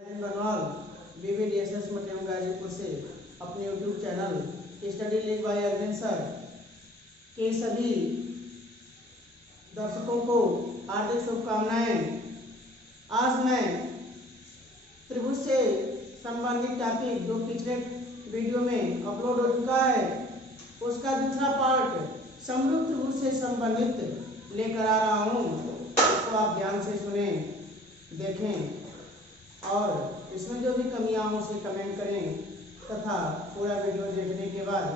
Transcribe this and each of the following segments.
बनवाल BBDSS मटियम गाजीपुर से अपने YouTube channel study league by Arvind sir के सभी दर्शकों को हार्दिक शुभकामनाएं। आज मैं त्रिभुज से संबंधित टॉपिक जो पिछले वीडियो में अपलोड हो चुका है उसका दूसरा पार्ट समरूप त्रिभुज से संबंधित लेकर आ रहा हूँ। तो आप ध्यान से सुने, देखें और इसमें जो भी कमियां हों उसे कमेंट करें तथा पूरा वीडियो देखने के बाद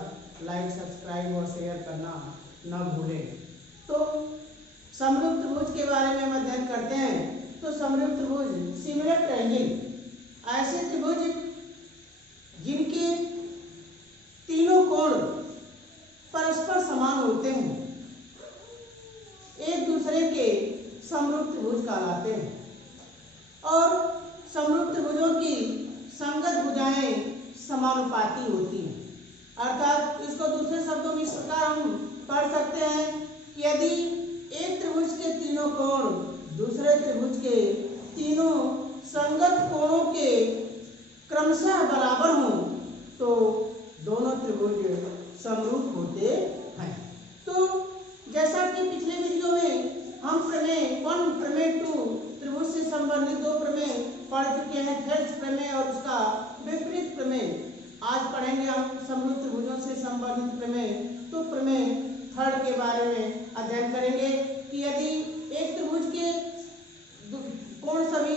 लाइक, सब्सक्राइब और शेयर करना न भूलें। तो समरूप त्रिभुज के बारे में हम अध्ययन करते हैं। तो समरूप त्रिभुज सिमिलर ट्रायंगल, ऐसे त्रिभुज जिनके तीनों कोण परस्पर समान होते हैं, एक दूसरे के समरूप त्रिभुज कहलाते हैं। और समरूप त्रिभुजों की संगत भुजाएं समानुपाती होती हैं। अर्थात इसको दूसरे शब्दों में इस प्रकार हम पढ़ सकते हैं कि यदि एक त्रिभुज के तीनों कोण दूसरे त्रिभुज के तीनों संगत कोणों के क्रमशः बराबर हों तो दोनों त्रिभुज समरूप होते हैं। तो जैसा कि पिछले वीडियो में हम प्रमेय 1, प्रमेय 2 त्रिभुज से संबंधित 2 प्रमेय पढ़ चुके हैं, थेल्स प्रमेय और उसका विपरीत प्रमेय। आज पढ़ेंगे हम समरूप त्रिभुजों से संबंधित प्रमेय। तो प्रमेय 3 के बारे में अध्ययन करेंगे कि यदि एक त्रिभुज के कोण सभी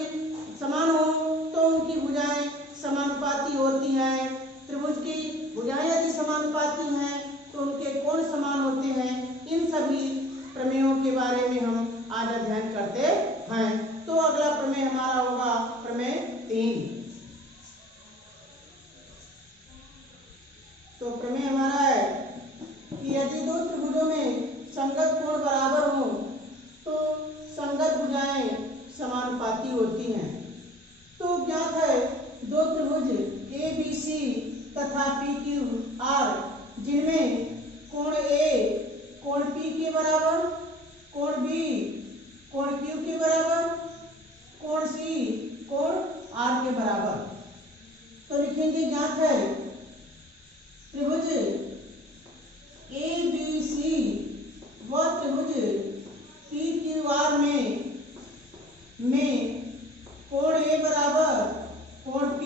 समान हो तो उनकी भुजाएं समानुपाती होती हैं। त्रिभुज की भुजाएं यदि समानुपाती हैं तो उनके कोण समान होते हैं। इन सभी प्रमेयों के बारे में हम आज अध्ययन करते हैं। तो अगला प्रमेय हमारा होगा प्रमेय 3। तो प्रमेय हमारा है कि यदि दो त्रिभुजों में संगत कोण बराबर हो तो संगत भुजाएं समानुपाती होती हैं। तो ज्ञात है दो त्रिभुज ABC तथा PQR जिनमें कोण A कोण P के बराबर, कोण B कोण Q के बराबर, कोण C कोण R के बराबर। तो लिखेंगे ज्ञात है त्रिभुज ABC व त्रिभुज PQR में कोण A बराबर कोण P,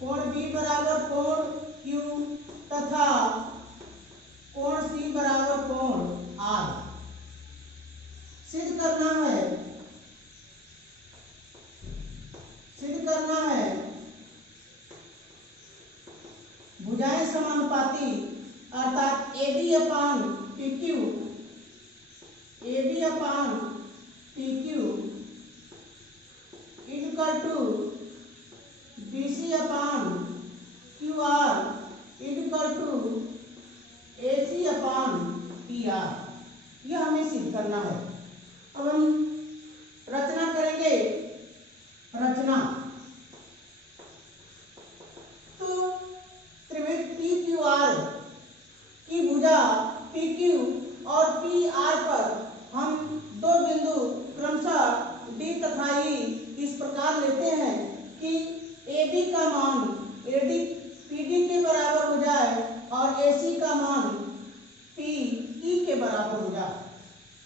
कोण B बराबर कोण Q तथा कोण C बराबर कोण R। सिद्ध करना है भुजाएं समानुपाती अर्थात AB upon PQ equal to BC upon QR equal to AC upon PR। यह हमें सिद्ध करना है। अब हम रचना करेंगे। रचना तो त्रिभुज PQR की भुजा PQ और PR पर हम दो बिंदु क्रमशः D तथा E इस प्रकार लेते हैं कि AB का मान AD PD के बराबर हो जाए और AC का मान PE के बराबर हो जाए।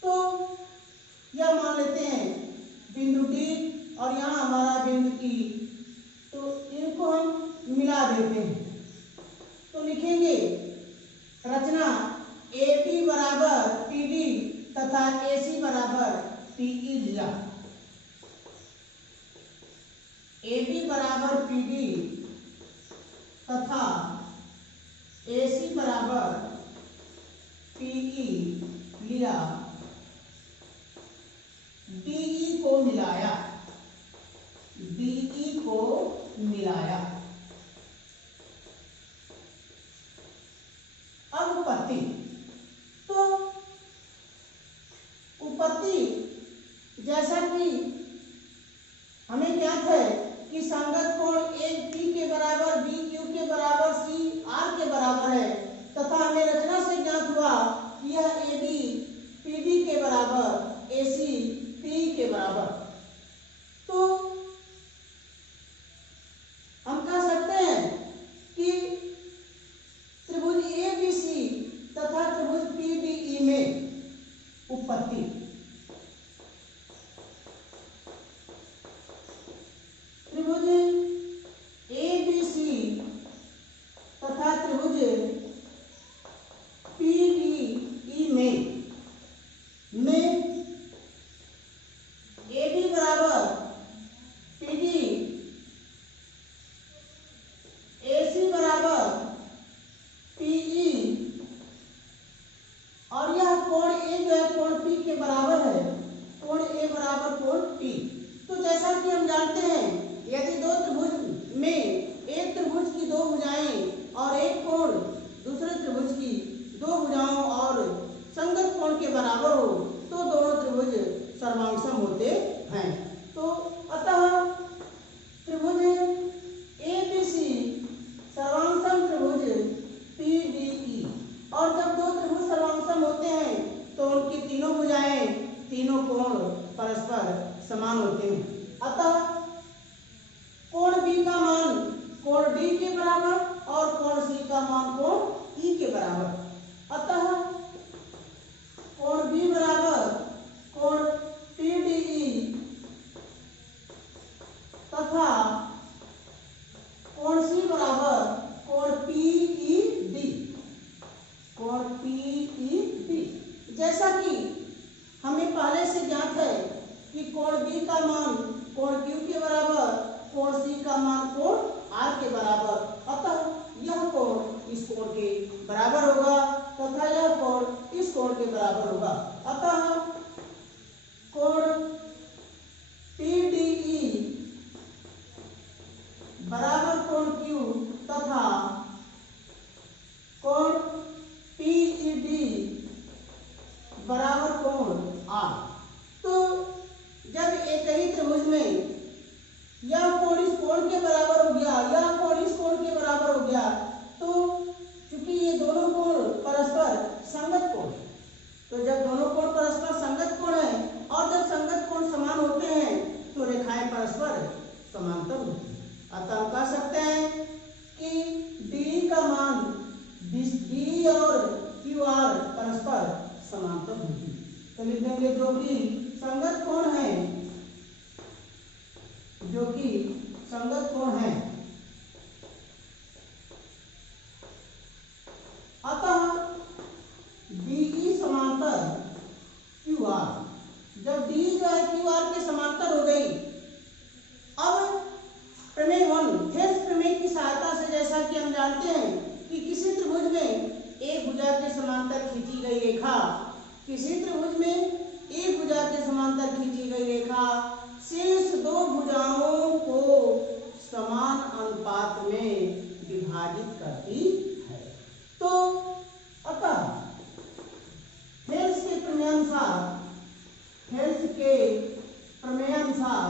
तो यह मान लेते हैं बिंदु D और यहाँ हमारा बिंदु E। तो इनको हम मिला देते हैं। तो लिखेंगे रचना AB बराबर PD तथा AC बराबर PE लिया। AB बराबर PD तथा AC बराबर PE लिया। DE को मिलाया। अब उपपत्ति। तो उपपत्ति जैसा कि हमें ज्ञात है कि संगत कोण AB के बराबर BQ के बराबर CR के बराबर है तथा हमें रचना से ज्ञात हुआ कि यह AB PD के बराबर AC PE के बराबर। तो भुजाएं तीनों कोण परस्पर समान होते हैं। अतः कोण बी का मान कोण डी के बराबर और कोण सी का मान कोण ई के बराबर। अतः कोण बी बराबर कोण PDE तथा कोण सी बराबर कोण PED। कोण PED जैसा कि हमें पहले से ज्ञात है कि कोण बी का मान कोण क्यू के बराबर, कोण सी का मान कोण आर के बराबर, अतः यह कोण इस कोण के बराबर होगा तथा यह कोण इस कोण के बराबर होगा। अतः कोण PDE बराबर कोण Q तथा कोण PED बराबर कोण R। तो जब एक ही त्रिभुज में यह कोण इस कोण के बराबर हो गया, यह कोण इस कोण के बराबर हो गया, तो चूंकि ये दोनों कोण परस्पर संगत कोण है, तो जब दोनों कोण परस्पर संगत कोण है और जब संगत कोण समान होते हैं तो रेखाएं परस्पर समांतर होती हैं। अतः हम कह सकते हैं कि डी का मान डी और क्यू आर परस्पर समांतर होती है। तो लिख देंगे जो कि संगत कोण है, जो कि संगत कोण है, अतः DE समांतर QR। जब D जो है QR के समांतर हो गई, अब प्रमेय 1 हेल्स प्रमेय की सहायता से जैसा कि हम जानते हैं कि किसी त्रिभुज में एक भुजा के समांतर खींची गई रेखा, किसी त्रिभुज में एक भुजा के समांतर खींची गई रेखा शेष दो भुजाओं को समान अनुपात में विभाजित करती है। तो अतः हेल्स के प्रमेयानुसार, हेल्स के प्रमेयानुसार,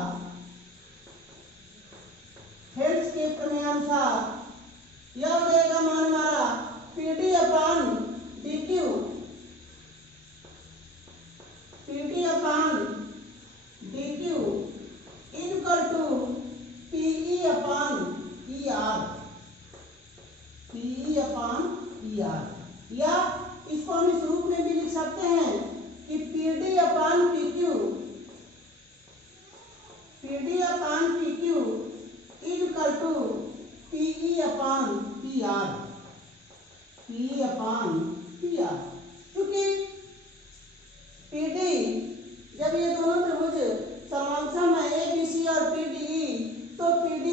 हेल्स के प्रमेयानुसार यह हो जाएगा मान हमारा PD upon DQ, PD upon DQ equal to PE upon ER, PE upon ER। या इसको हम इस रूप में भी लिख सकते हैं कि PD upon PQ, PD upon PQ equal to PE upon PR, PE upon PR। क्योंकि PD जब ये दोनों त्रिभुज समांतर है ABC और PDE, तो PD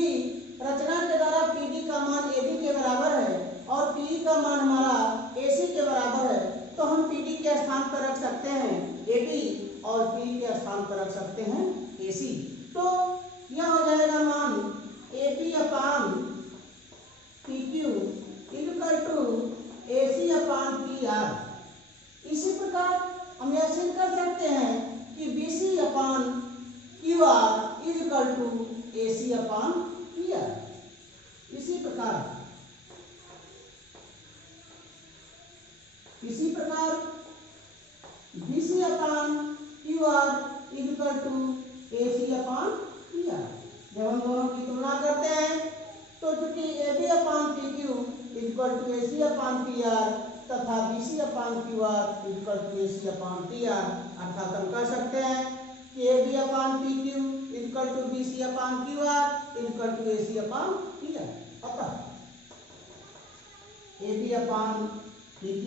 रचना के द्वारा PD का मान AB के बराबर है और PE का मान हमारा AC के बराबर है, तो हम PD के स्थान पर रख सकते हैं AB और PE के स्थान पर रख सकते हैं AC। तो यह हो जाएगा मान AB upon PQ equal to AC upon PR। इसी प्रकार हम यह सिद्ध कर सकते हैं कि BC upon QR equal to AC upon PR। इसी प्रकार BC upon QR equal to AC upon PR। जब हम दोनों की तुलना करते हैं तो चूंकि AB upon PQ equal to AC upon PR तथा BC upon QR equal to AC upon PR, अर्थात हम कह सकते हैं कि AB upon PQ equal to BC upon QR equal to AC upon PR। अतः AB अपान PQ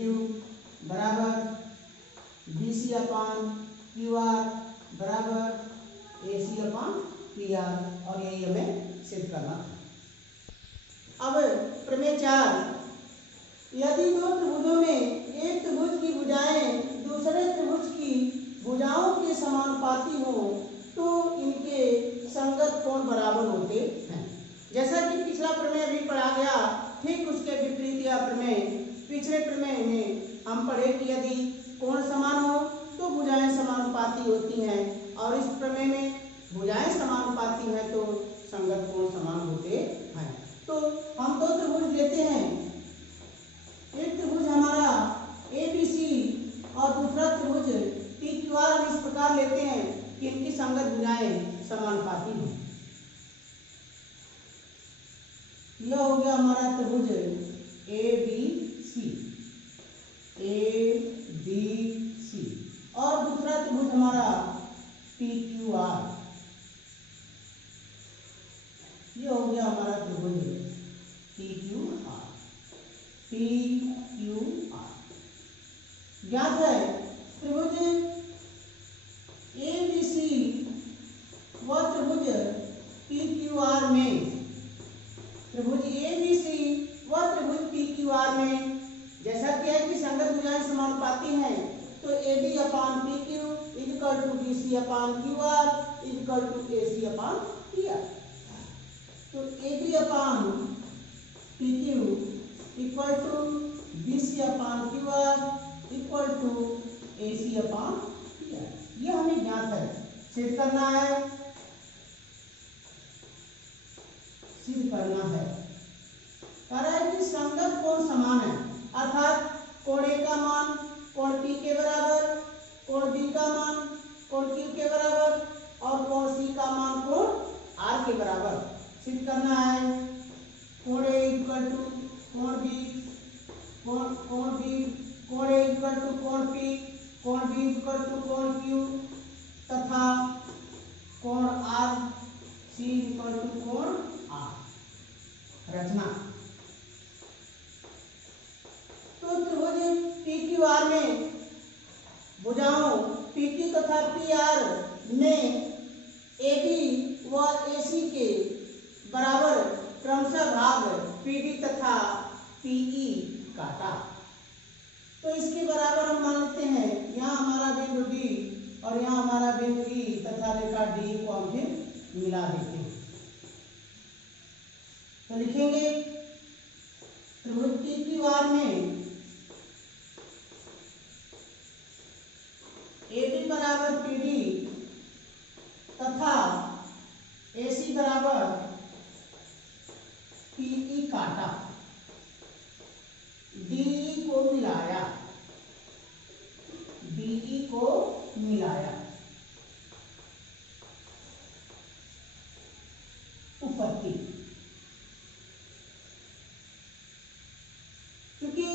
बराबर BC upon QR बराबर AC अपान PR, और यही हमें सिद्ध करना था। अब प्रमेय 4, यदि दो त्रिभुजों में एक त्रिभुज की भुजाएं दूसरे त्रिभुज की भुजाओं के समानुपाती हो तो इनके संगत कोण बराबर होते हैं। जैसा कि पिछला प्रमेय अभी पढ़ा गया, ठीक उसके विपरीत यह प्रमेय पिछले प्रमेय में हम पढ़े कि यदि कोण समान हो तो भुजाएं समानुपाती होती हैं, और इस प्रमेय में भुजाएं समानुपाती हैं तो संगत कोण समान होते हैं। तो हम दो त्रिभुज लेते हैं, एक त्रिभुज हमारा ABC और दूसरा त्रिभुज PQ प्रकार लेते हैं कि इनकी संगत भुजाएं समानुपाती हों। यह हो गया हमारा त्रिभुज ABC, और दूसरा त्रिभुज हमारा PQR। ये हो गया हमारा त्रिभुज PQR। ज्ञात है त्रिभुज ABC व त्रिभुज PQR में, त्रिभुज ABC व त्रिभुज PQR में जैसा कि है कि संगत भुजाएं समानुपाती हैं, तो AB upon PQ equal to BC upon QR equal to AC upon PR। तो AB upon PQ equal to BC upon QR equal to AC upon PR। ये हमें ज्ञात है, सिद्ध करना है, सिद्ध करना है। कह रहा है कि संगत कोण समान है, अर्थात कोण A का मान कोण P के बराबर, कोण B का मान कोण Q के बराबर और कोण C का मान कोण R के बराबर। सिद्ध करना है कोण A इक्वल टू कोण B, कोण A इक्वल टू कोण P, कोण B इक्वल टू कोण Q तथा कोण R C इक्वल टू कोण R। रचना तो त्रिभुज PQR में भुजाओं PQ तथा PR में AB व AC के बराबर क्रमशः भाग PD तथा PE काटा। तो इसके बराबर हम मान लेते हैं, यहाँ हमारा बिंदु D और यहाँ हमारा बिंदु E तथा रेखा D को हम फिर मिला देते हैं। तो लिखेंगे त्रिभुज PQR में AB बराबर PD तथा AC बराबर PE काटा, DE को मिलाया, DE को मिलाया। उपपत्ति, क्योंकि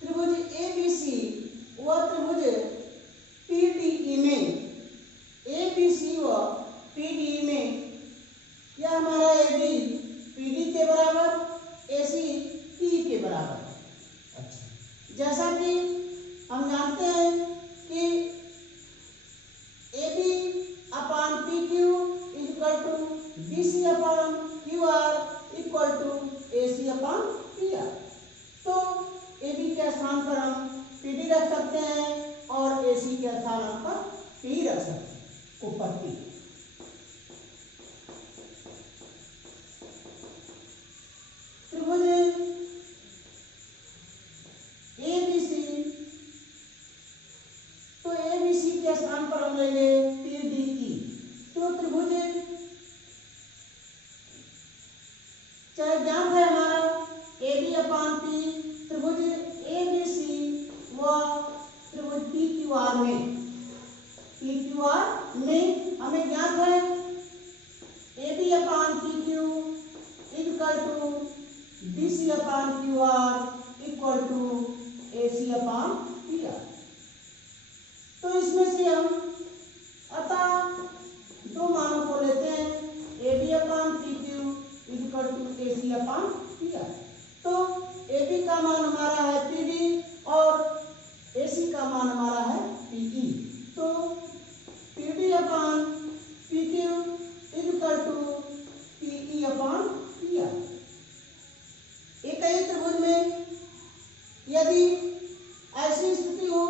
त्रिभुज ABC व त्रिभुज PDE में, ABC व PDE में यह हमारा AB PD के बराबर, AC PE के बराबर। अच्छा, जैसा कि हम जानते हैं कि AB upon PQ equal to BC upon QR equal to AC upon PR। तो AB के स्थान पर हम PD रख सकते हैं और AC के स्थान पर PE रख सकते हैं। उपपत्ति, त्रिभुज ABC, तो ABC के स्थान पर हम लेंगे PDE। तो त्रिभुज चाहे ज्ञात है हमारा AB अपान P, त्रिभुज ABC व त्रिभुज PQR में हमें ज्ञात है AB upon PQ equal to BC upon QR equal to AC upon PR। तो इसमें से हम अतः दो मानों को लेते हैं, AB upon PQ equal to AC upon PR। तो AB का मान हमारा है PD और AC का मान हमारा है PE। तो PD upon PQ equal to PE upon PR। एक ही त्रिभुज में यदि ऐसी स्थिति हो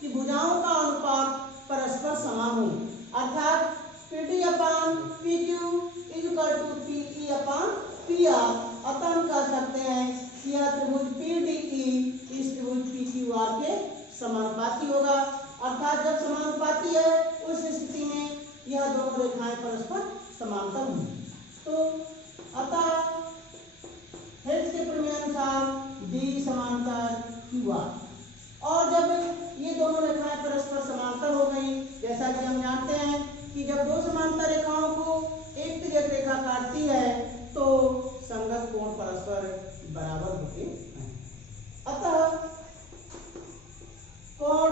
कि भुजाओं का अनुपात परस्पर समान हो, अर्थात PD upon PQ equal to PE upon PR, अतः हम कह सकते हैं कि यह त्रिभुज PDE इस त्रिभुज PQR के समानुपाती होगा। अर्थात जब समानुपाती है उस स्थिति में यह दोनों रेखाएं परस्पर समांतर होंगी। तो अतः हेल्थ के प्रमेय अनुसार D समांतर QR, और जब ये दोनों रेखाएं परस्पर समांतर काटती है तो संगत कोण परस्पर बराबर होते हैं। अतः कोण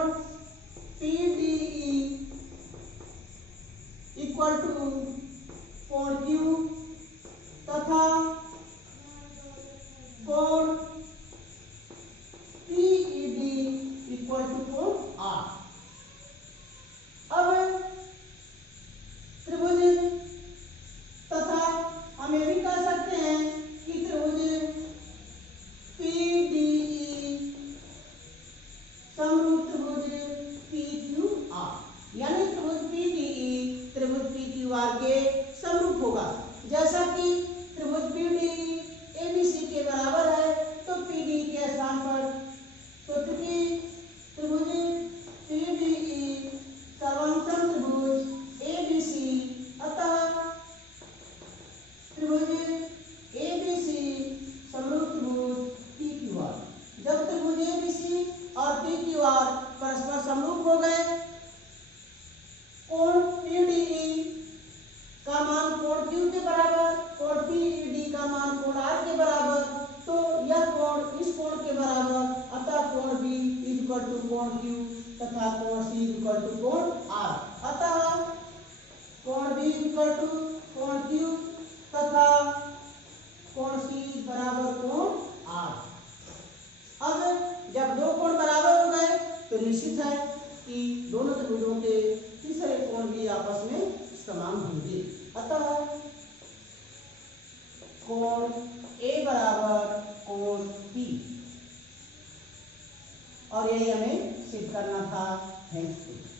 PDE इक्वल टू कोण Q तथा कोण PED इक्वल टू कोण R। अब त्रिभुज तथा हम ये भी कह सकते हैं कि त्रिभुज PDE समरूप त्रिभुज PQR, यानी त्रिभुज PDE त्रिभुज PQR के समरूप होगा। जैसा कि त्रिभुज PDE ABC के बराबर है तो PDE के स्थान पर, तो चूंकि त्रिभुज PDE सर्वांतम त्रिभुज ABC, अतः त्रिभुज ABC समरूप त्रिभुज PQR। जब त्रिभुज ABC और PQR परस्पर समरूप हो गए, कोण PDE का मान कोण Q के बराबर, कोण PED का मान कोण R के बराबर, तो यह कोण इस कोण के बराबर, अतः कोण B इक्वल टू कोण Q तथा कोण C इक्वल टू कोण R। अतः कोण B इक्वल टू कोण Q तथा कोण C बराबर कोण R। अब जब दो कोण बराबर हो गए तो निश्चित है कि दोनों त्रिभुजों के तीसरे कोण भी आपस में समान होंगे। अतः कोण A बराबर कोण P, और यही हमें सिद्ध करना था। Thank you.